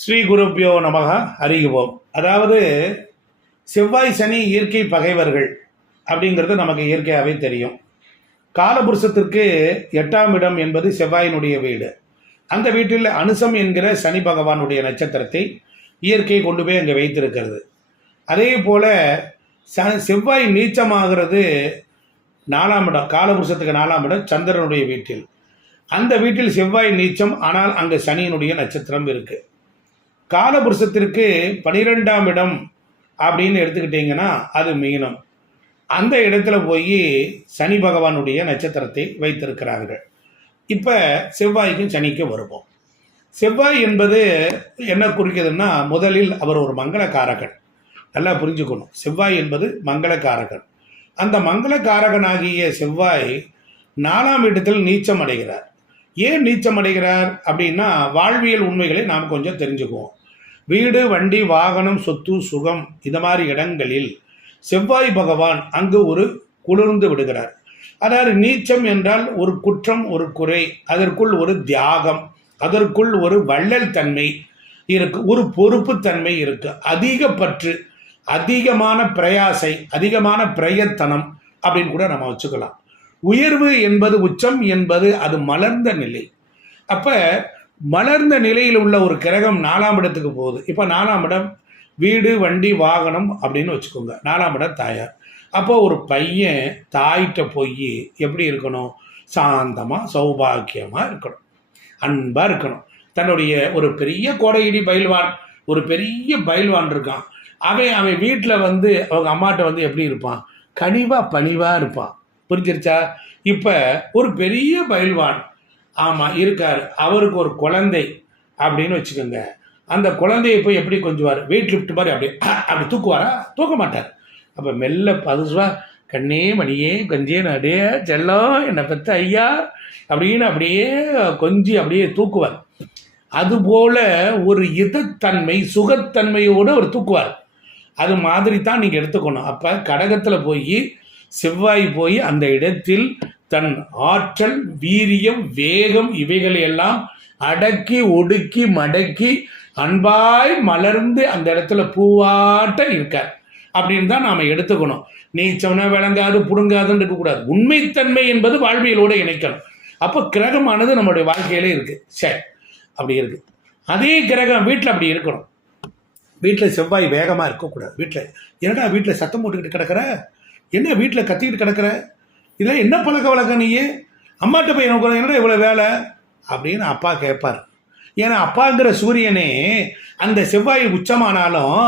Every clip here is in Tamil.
ஸ்ரீ குருப்பியோ நமக அறிகுவோம். அதாவது செவ்வாய் சனி இயற்கை பகைவர்கள் அப்படிங்கிறது நமக்கு இயற்கையாகவே தெரியும். காலபுருஷத்திற்கு 8ஆம் இடம் என்பது செவ்வாயினுடைய வீடு. அந்த வீட்டில் அனுசம் என்கிற சனி பகவானுடைய நட்சத்திரத்தை இயற்கை கொண்டு போய் அங்கே வைத்திருக்கிறது. அதே போல செவ்வாய் நீச்சமாகிறது 4ஆம் இடம், காலபுருஷத்துக்கு 4ஆம் இடம் சந்திரனுடைய வீட்டில். அந்த வீட்டில் செவ்வாய் நீச்சம், ஆனால் அங்கே சனியினுடைய நட்சத்திரம் இருக்குது. காலபுருஷத்திற்கு 12ஆம் இடம் அப்படின்னு எடுத்துக்கிட்டிங்கன்னா அது மீனம். அந்த இடத்துல போய் சனி பகவானுடைய நட்சத்திரத்தை வைத்திருக்கிறார்கள். இப்போ செவ்வாய்க்கும் சனிக்கும் வருவோம். செவ்வாய் என்பது என்ன குறிக்குதுன்னா, முதலில் அவர் ஒரு மங்களக்காரகன். நல்லா புரிஞ்சுக்கணும், செவ்வாய் என்பது மங்களக்காரகன். அந்த மங்களக்காரகனாகிய செவ்வாய் 4ஆம் இடத்தில் நீச்சம் அடைகிறார். ஏன் நீச்சம் அடைகிறார் அப்படின்னா, வாழ்வியல் உண்மைகளை நாம் கொஞ்சம் தெரிஞ்சுக்குவோம். வீடு, வண்டி, வாகனம், சொத்து, சுகம் இந்த மாதிரி இடங்களில் செவ்வாய் பகவான் அங்கு ஒரு குளிர்ந்து விடுகிறார். அதாவது நீச்சம் என்றால் ஒரு குற்றம், ஒரு குறை, அதற்குள் ஒரு தியாகம், அதற்குள் ஒரு வள்ளல் தன்மை இருக்கு, ஒரு பொறுப்பு தன்மை இருக்கு, அதிக பற்று, அதிகமான பிரயாசை, அதிகமான பிரயத்தனம் அப்படின்னு கூட நம்ம வச்சுக்கலாம். உயர்வு என்பது, உச்சம் என்பது அது மலர்ந்த நிலை. அப்போ மலர்ந்த நிலையில் உள்ள ஒரு கிரகம் 4ஆம் இடத்துக்கு போகுது. இப்போ 4ஆம் இடம் வீடு, வண்டி, வாகனம் அப்படின்னு வச்சுக்கோங்க. 4ஆம் இடம் தாயார். அப்போ ஒரு பையன் தாயிட்ட போய் எப்படி இருக்கணும்? சாந்தமாக, சௌபாக்கியமாக இருக்கணும், அன்பாக இருக்கணும். தன்னுடைய ஒரு பெரிய கோடையிடி பயில்வான், ஒரு பெரிய பயில்வான் இருக்கான். அவன் வீட்டில் அவங்க அம்மாட்ட எப்படி இருப்பான்? கனிவாக பணிவாக இருப்பான். புரிஞ்சிருச்சா? இப்போ ஒரு பெரிய பயில்வான் ஆமாம் இருக்கார், அவருக்கு ஒரு குழந்தை அப்படின்னு வச்சுக்கோங்க. அந்த குழந்தையை போய் எப்படி கொஞ்சுவார்? வெயிட் லிஃப்ட் மாதிரி அப்படி தூக்குவாரா? தூக்க மாட்டார். அப்போ மெல்ல பதுவா, கண்ணே மணியே கொஞ்சே நடைய செல்லம் என்னை பெற்ற ஐயா அப்படின்னு அப்படியே கொஞ்சி அப்படியே தூக்குவார். அதுபோல் ஒரு இதத்தன்மை, சுகத்தன்மையோடு அவர் தூக்குவார். அது மாதிரி தான் நீங்கள் எடுத்துக்கணும். அப்போ கடகத்தில் போய் செவ்வாய் போய் அந்த இடத்தில் தன் ஆற்றல், வீரியம், வேகம் இவைகளையெல்லாம் அடக்கி ஒடுக்கி மடக்கி அன்பாய் மலர்ந்து அந்த இடத்துல பூவாட்ட இருக்கார் அப்படின்னு தான் நாம் எடுத்துக்கணும். நீச்சம்னா விளங்காது புடுங்காதுன்னு இருக்கக்கூடாது. உண்மைத்தன்மை என்பது வாழ்வியலோடு இணைக்கணும். அப்போ கிரகமானது நம்மளுடைய வாழ்க்கையிலே இருக்குது. சரி, அப்படி இருக்குது. அதே கிரகம் வீட்டில் அப்படி இருக்கணும். வீட்டில் செவ்வாய் வேகமாக இருக்கக்கூடாது. என்னடா வீட்டில் சத்தம் போட்டுக்கிட்டு கிடக்கிற, என்ன வீட்டில் கத்திக்கிட்டு கிடக்கிற, இல்லை என்ன பழக்க வழக்கம், நீயே அம்மாட்ட போய் எனக்கு என்னடா இவ்வளோ வேலை அப்படின்னு அப்பா கேட்பார். ஏன்னா அப்பாங்கிற சூரியனே அந்த செவ்வாய் உச்சமானாலும்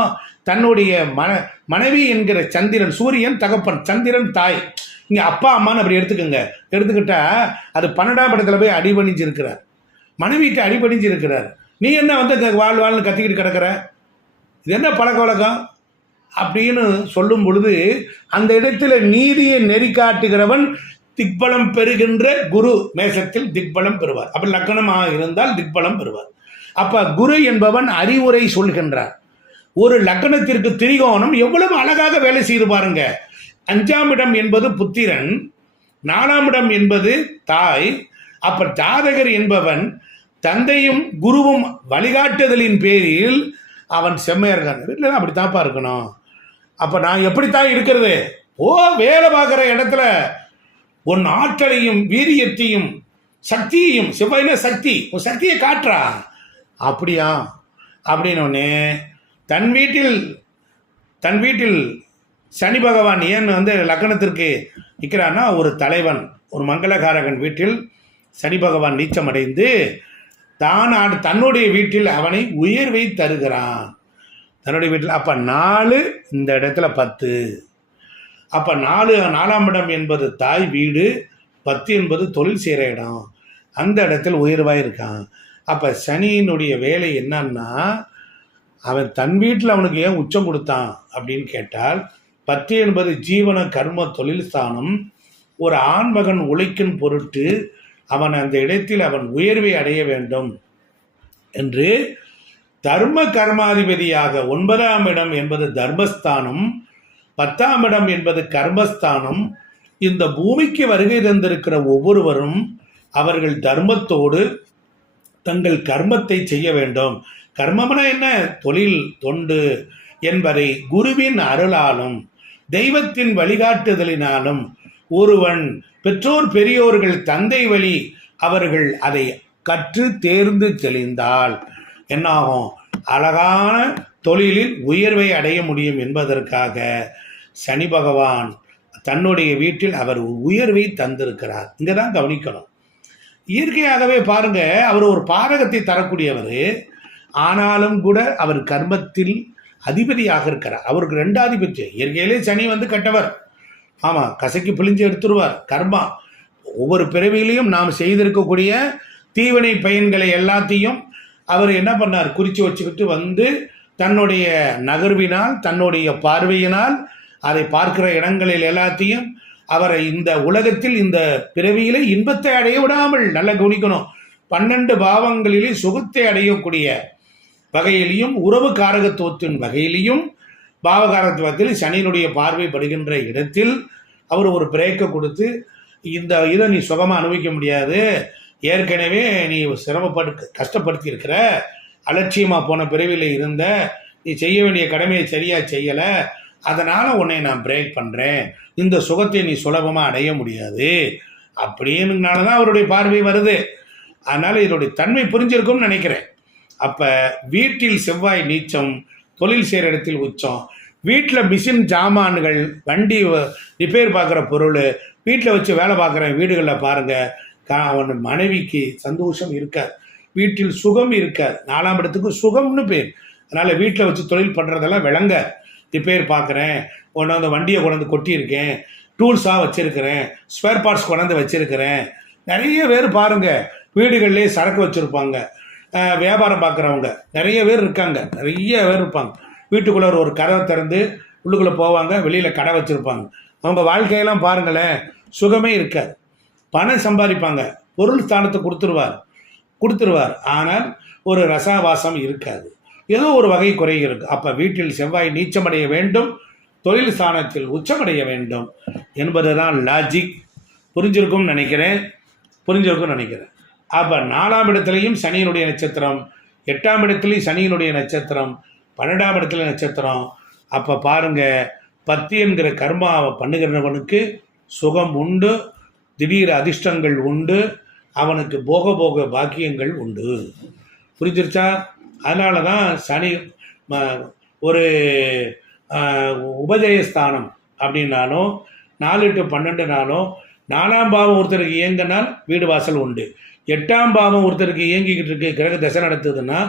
தன்னுடைய மனைவி என்கிற சந்திரன், சூரியன் தகப்பன், சந்திரன் தாய். இங்கே அப்பா அம்மான்னு அப்படி எடுத்துக்கிட்டா அது 12ஆம் இடத்துல போய் அடிபணிஞ்சிருக்கிறார், மனைவிட்டு அடிபணிஞ்சிருக்கிறார். நீ என்ன வாழ்னு கத்திக்கிட்டு கிடக்கிற, இது என்ன பழக்க வழக்கம் அப்படின்னு சொல்லும் பொழுது அந்த இடத்துல நீதியை நெறி காட்டுகிறவன் திக்பலம் பெறுகின்ற குரு மேசத்தில் திக்பலம் பெறுவார். அப்படி லக்னமாக இருந்தால் திக்பலம் பெறுவார். அப்ப குரு என்பவன் அறிவுரை சொல்கின்றார். ஒரு லக்னத்திற்கு திரிகோணம் எவ்வளவு அழகாக வேலை செய்து பாருங்க. 5ஆம் இடம் என்பது புத்திரன், 4ஆம் இடம் என்பது தாய். அப்ப ஜாதகர் என்பவன் தந்தையும் குருவும் வழிகாட்டுதலின் பேரில் அவன் செம்மையா இருக்கான். வீட்டில் அப்படி தாப்பா இருக்கணும். அப்போ நான் எப்படித்தான் இருக்கிறது? வேலை பார்க்குற இடத்துல உன் ஆற்றலையும் வீரியத்தையும் சக்தியையும், செவ்வாயின சக்தி, உன் சக்தியை காட்டுறா. அப்படியா அப்படின்னோடனே தன் வீட்டில் சனி பகவான் ஏன் லக்னத்திற்கு நிற்கிறான்னா, ஒரு தலைவன், ஒரு மங்களகாரகன் வீட்டில் சனி பகவான் நீச்சம் அடைந்து தன்னுடைய வீட்டில் அவனை உயர்வை தருகிறான். தன்னுடைய வீட்டில் அப்போ 4 இந்த இடத்துல 10. அப்போ 4ஆம் இடம் என்பது தாய் வீடு, 10 என்பது தொழில் செய்கிற இடம். அந்த இடத்தில் உயர்வாக இருக்கான். அப்போ சனியினுடைய வேலை என்னன்னா, அவன் தன் வீட்டில் அவனுக்கு ஏன் உச்சம் கொடுத்தான் அப்படின்னு கேட்டால், 10 என்பது ஜீவன கர்ம தொழில் ஸ்தானம். ஒரு ஆண்மகன் உழைக்கும் பொருட்டு அவன் அந்த இடத்தில் அவன் உயர்வை அடைய வேண்டும் என்று தர்ம கர்மாதிபதியாக 9ஆம் இடம் என்பது தர்மஸ்தானம், 10ஆம் இடம் என்பது கர்மஸ்தானம். இந்த பூமிக்கு வருகை தந்திருக்கிற ஒவ்வொருவரும் அவர்கள் தர்மத்தோடு தங்கள் கர்மத்தை செய்ய வேண்டும். கர்மம்னா என்ன? தொழில், தொண்டு என்பதை குருவின் அருளாலும் தெய்வத்தின் வழிகாட்டுதலினாலும் ஒருவன் பெற்றோர் பெரியோர்கள் தந்தை வழி அவர்கள் அதை கற்று தேர்ந்து தெளிந்தால் என்னாகும்? அழகான தொழிலில் உயர்வை அடைய முடியும் என்பதற்காக சனி பகவான் தன்னுடைய வீட்டில் அவர் உயர்வை தந்திருக்கிறார். இங்கே தான் கவனிக்கணும். இயற்கையாகவே பாருங்க, அவர் ஒரு பாதகத்தை தரக்கூடியவர். ஆனாலும் கூட அவர் கர்மத்தில் அதிபதியாக இருக்கிறார். அவருக்கு 2 இயற்கையிலே சனி கெட்டவர். ஆமாம், கசக்கி பிழிஞ்சு எடுத்துருவார். கர்மா ஒவ்வொரு பிறவியிலையும் நாம் செய்திருக்கக்கூடிய தீவினை பயன்களை எல்லாத்தையும் அவர் என்ன பண்ணார்? குறித்து வச்சுக்கிட்டு தன்னுடைய நகர்வினால், தன்னுடைய பார்வையினால் அதை பார்க்கிற இடங்களில் எல்லாத்தையும் அவரை இந்த உலகத்தில் இந்த பிறவியிலே இன்பத்தை அடைய விடாமல், நல்லா கவனிக்கணும், 12 பாவங்களிலே சுகத்தை அடையக்கூடிய வகையிலையும் உறவு காரகத்துவத்தின் வகையிலையும் பாவகாரத்துவத்தில் சனியினுடைய பார்வை படுகின்ற இடத்தில் அவர் ஒரு பிரேக்கை கொடுத்து, இந்த இதை நீ சுகமாக அனுபவிக்க முடியாது, ஏற்கனவே நீ கஷ்டப்படுத்தி இருக்கிற, அலட்சியமாக போன பிறவியில் இருந்த, நீ செய்ய வேண்டிய கடமையை சரியாக செய்யலை, அதனால் உன்னை நான் பிரேக் பண்ணுறேன், இந்த சுகத்தை நீ சுலபமாக அடைய முடியாது அப்படின்னால தான் அவருடைய பார்வை வருது. அதனால் இதனுடைய தன்மை புரிஞ்சிருக்கும்னு நினைக்கிறேன். அப்போ வீட்டில் செவ்வாய் நீச்சம், தொழில் செய்கிற இடத்தில் உச்சம், வீட்டில் மிஷின் ஜாமான்கள், வண்டி ரிப்பேர் பார்க்குற பொருள், வீட்டில் வச்சு வேலை பார்க்குற வீடுகளில் பாருங்கள், அவன் மனைவிக்கு சந்தோஷம் இருக்காது, வீட்டில் சுகம் இருக்காது. 4ஆம் இடத்துக்கு சுகம்னு பேர். அதனால் வீட்டில் வச்சு தொழில் பண்ணுறதெல்லாம் விளங்க. ரிப்பேர் பார்க்குறேன், அந்த வண்டியை கொண்டாந்து கொட்டியிருக்கேன், டூல்ஸாக வச்சுருக்கிறேன், ஸ்பேர் பார்ட்ஸ் கொண்டாந்து வச்சுருக்கிறேன். நிறைய பேர் பாருங்கள், வீடுகள்லேயே சரக்கு வச்சுருப்பாங்க, வியாபாரம் பார்க்குறவங்க நிறைய பேர் இருக்காங்க. நிறைய பேர் இருப்பாங்க. வீட்டுக்குள்ளே ஒரு கதவை திறந்து உள்ளுக்குள்ளே போவாங்க, வெளியில் கடை வச்சுருப்பாங்க. அவங்க வாழ்க்கையெல்லாம் பாருங்களேன், சுகமே இருக்காது. பணம் சம்பாதிப்பாங்க, பொருள் ஸ்தானத்தை கொடுத்துருவார், ஆனால் ஒரு ரசாவாசம் இருக்காது, ஏதோ ஒரு வகை குறை இருக்கு. அப்போ வீட்டில் செவ்வாய் நீச்சமடைய வேண்டும், தொழில் ஸ்தானத்தில் உச்சமடைய வேண்டும் என்பது தான் லாஜிக். புரிஞ்சிருக்கும்னு நினைக்கிறேன். அப்போ 4ஆம் இடத்துலையும் சனியினுடைய நட்சத்திரம், 8ஆம் இடத்துலையும் சனியினுடைய நட்சத்திரம், 12ஆம் இடத்துல நட்சத்திரம். அப்போ பாருங்க, 10 என்கிற கர்மாவை பண்ணுகிறவனுக்கு சுகம் உண்டு, திடீர் அதிர்ஷ்டங்கள் உண்டு, அவனுக்கு போக பாக்கியங்கள் உண்டு. புரிஞ்சிருச்சா? அதனால தான் சனி ஒரு உபஜயஸ்தானம் அப்படின்னாலும் 4 to 12 4ஆம் பாவம் ஒருத்தருக்கு இயங்கினால் வீடு வாசல் உண்டு, 8ஆம் பாவம் ஒருத்தருக்கு இயங்கிக்கிட்டு இருக்கு, கிரக தசை நடத்துதுன்னா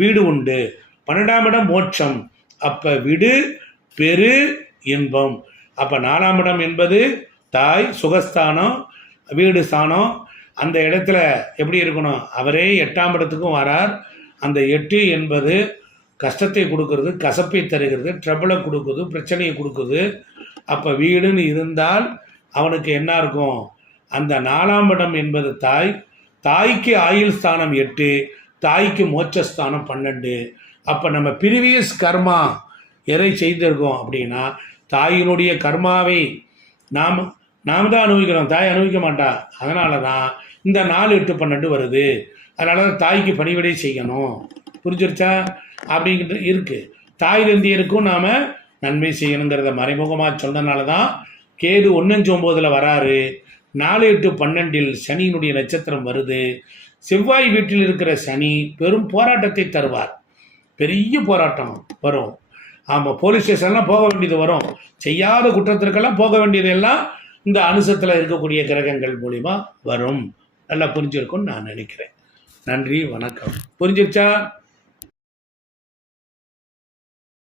வீடு உண்டு, 12ஆம் இடம் மோட்சம். அப்போ விடு பெரு இன்பம். அப்போ 4ஆம் இடம் என்பது தாய் சுகஸ்தானம், வீடு ஸ்தானம். அந்த இடத்துல எப்படி இருக்கணும்? அவரே 8ஆம் இடத்துக்கும் வரார். அந்த 8 என்பது கஷ்டத்தை கொடுக்கறது, கசப்பை தருகிறது, ட்ரபிளை கொடுக்குது, பிரச்சனையை கொடுக்குது. அப்போ வீடுன்னு இருந்தால் அவனுக்கு என்ன இருக்கும்? அந்த 4ஆம் இடம் என்பது தாய், தாய்க்கு ஆயுள் ஸ்தானம் 8, தாய்க்கு மோட்சஸ்தானம் 12. அப்போ நம்ம ப்ரீவியஸ் கர்மா எதை செய்திருக்கோம் அப்படின்னா, தாயினுடைய கர்மாவை நாம் தான் அனுபவிக்கிறோம், தாய் அனுபவிக்க மாட்டா. அதனால தான் இந்த 4, 8, 12 வருது. அதனால தான் தாய்க்கு பணிவிடை செய்யணும். புரிஞ்சிருச்சா? அப்படிங்கிறது இருக்குது. தாய் தந்தையருக்கும் நாம் நன்மை செய்யணுங்கிறத மறைமுகமாக சொன்னதுனால தான் கேது 1-9 வராரு, 4, 8, 12 சனியினுடைய நட்சத்திரம் வருது. செவ்வாய் வீட்டில் இருக்கிற சனி பெரும் போராட்டத்தை தருவார். பெரிய போராட்டம் வரும். ஆமாம், போலீஸ் ஸ்டேஷன்லாம் போக வேண்டியது வரும். செய்யாத குற்றத்திற்கெல்லாம் போக வேண்டியதெல்லாம் இந்த அனுசத்தில் இருக்கக்கூடிய கிரகங்கள் மூலிமா வரும். நல்லா புரிஞ்சிருக்கும்னு நான் நினைக்கிறேன். நன்றி, வணக்கம். புரிஞ்சிருச்சா?